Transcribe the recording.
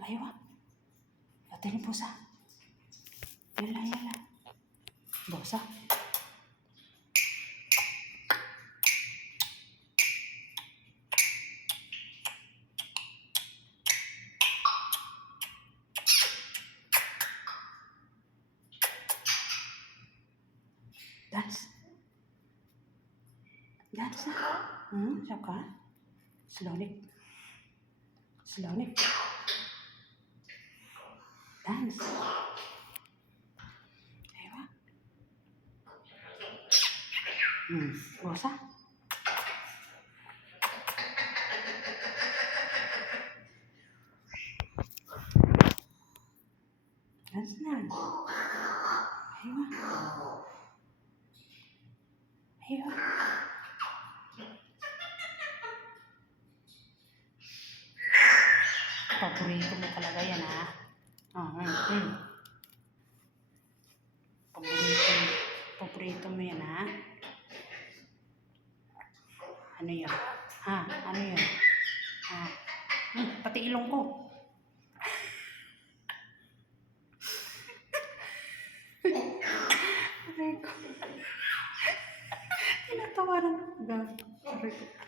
Ayaw ah. Pati ni pusa. Yala, yala. Bosa. Dance. Dance na. Saka. Slowly. Slowly. Dance. Ewa. Bosa. Dance na. Ewa. Ewa. Paborito mo talaga yan, ha? Paborito mo yan, ha? Ano yun? Ano yun? Pati ilong ko. Aray ko. Tinatawanan ko. Aray ko.